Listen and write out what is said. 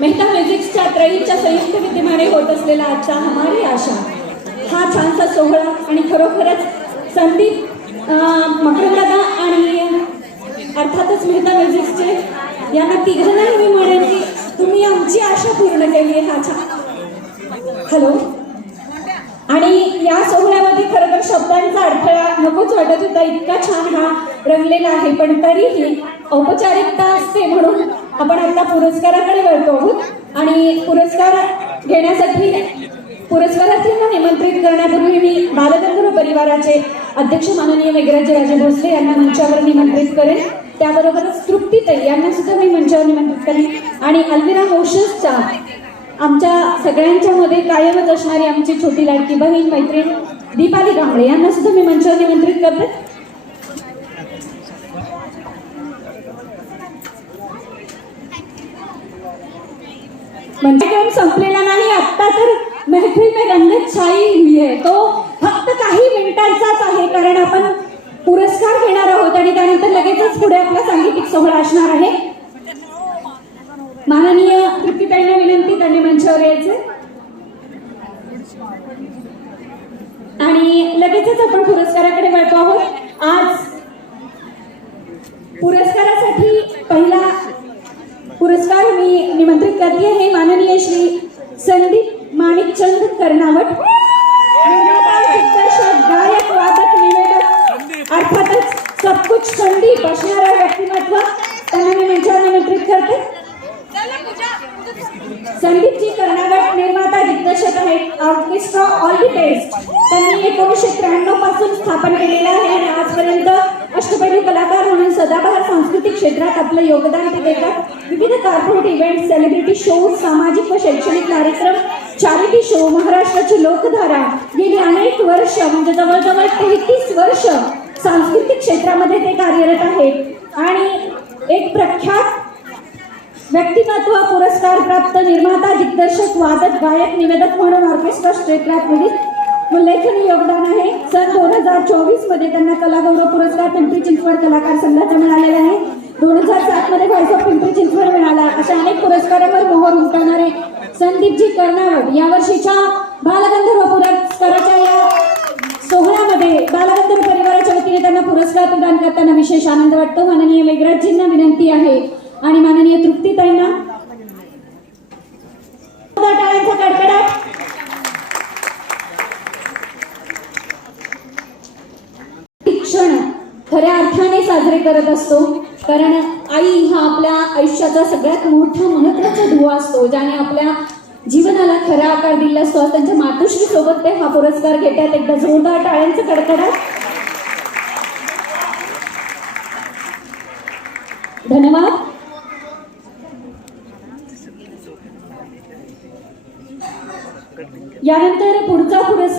मेहता म्युझिक्सच्या त्रयीच्या संयुक्त विद्यमाने होत असलेला आजचा हमारी आशा हा छानसा सोहळा आणि खरोखरच संदीप मकरंदादा आणि अर्थातच मेहता म्युझिक्सचे यांना तिघांनाही मी म्हणेन की तुम्ही आमची आशा पूर्ण केली आहे. हा छान हॅलो. आणि या सोहळ्यामध्ये खरं तर शब्दांचा अडथळा नकोच वाटत होता, इतका छान हा रंगलेला आहे. पण तरीही औपचारिकता असते म्हणून आपण आता पुरस्काराकडे वळतो आहोत आणि पुरस्कार घेण्यासाठी पुरस्कारार्थींना निमंत्रित करण्यापूर्वी मी बालगंधर्व परिवाराचे अध्यक्ष माननीय मेघराज राजे भोसले यांना मंचावर निमंत्रित करेन. त्याबरोबरच तृप्तीताई यांना सुद्धा मी मंचावर निमंत्रित करेन आणि अल्विरा मोशसचा आमच्या सगळ्यांच्या मध्ये कायमच असणारी आमची छोटी लाडकी बहीण मैत्रीण दीपाली कांबळे यांना सुद्धा मी मंचावर निमंत्रित करते. म्हणजे संपलेला नाही, आता तर महफिल में रंगत छाई हुई है. तो फक्त काही मिनिटांचाच आहे, कारण आपण पुरस्कार घेणार आहोत आणि त्यानंतर लगेचच पुढे आपला सांगीतिक सोहळा असणार आहे. माननीय तृप्तीताईंना विनंती, त्यांनी मंचावर यायचे आणि लगेचच आपण पुरस्काराकडे वळतो आहोत. आज पुरस्कारासाठी पहिला पुरस्कार मी निमंत्रित करते आहे माननीय श्री संदीप माणिकचंद कर्नावट, दिग्दर्शक, गायक, वादक, निवेदक, अर्थातच सब कुछ संदीप असणारा व्यक्तिमत्व. त्यांना मी मंचावर निमंत्रित करते. संदीपजी कर्नावट निर्माता दिग्दर्शक आहेत, ऑर्केस्ट्रा ऑल द बेस्ट. त्यांनी 1993 पासून स्थापन केलेलं आहे आणि आजपर्यंत अष्टपैलू कलाकार म्हणून सदाबहार सांस्कृतिक क्षेत्रात आपलं योगदान ते देतात. विविध कॉर्पोरेट इव्हेंट, सेलिब्रिटी शो, सामाजिक व शैक्षणिक कार्यक्रम, चॅरिटी शो, महाराष्ट्राची लोकधारा, गेली अनेक वर्ष म्हणजे जवळजवळ 33 वर्ष सांस्कृतिक क्षेत्रामध्ये ते कार्यरत आहेत आणि एक प्रख्यात व्यक्तिमत्व, पुरस्कार प्राप्त निर्माता, दिग्दर्शक, वादक, गायक, निवेदक म्हणून ऑर्केस्ट्रा क्षेत्रामध्ये उल्लेखनीय योगदान आहे. सन 2024 मध्ये त्यांना कलागौरव पुरस्कार पिंपरी चिंचवड कलाकार संघाचा मिळालेला आहे. 2007 मध्ये व्हॉइस ऑफ पिंपरी चिंचवड मिळाला. अशा अनेक पुरस्कारांवर मोहर उमटवणारे संदीपजी कर्नावट यावर्षीच्या बालगंधर्व पुरस्काराच्या या सोहळ्यामध्ये बालगंधर्व परिवाराच्या वतीने त्यांना पुरस्कार प्रदान करताना विशेष आनंद वाटतो. माननीय मेघराजजींना विनंती आहे आणि माननीय तृप्तीताईंना टाळ्यांचा कडकडाट. क्षण खऱ्या अर्थाने साजरे करत असतो, कारण आई हा आपल्या आयुष्याचा सगळ्यात मोठा महत्त्वाचा दुवा असतो, ज्याने आपल्या जीवनाला खरा आकार दिला असतो. त्यांच्या मातोश्री सोबत ते हा पुरस्कार घेतात. एकदा जोरदार टाळ्यांचा कडकडाट. धन्यवाद. यानंतर पुढचा पुरस्कार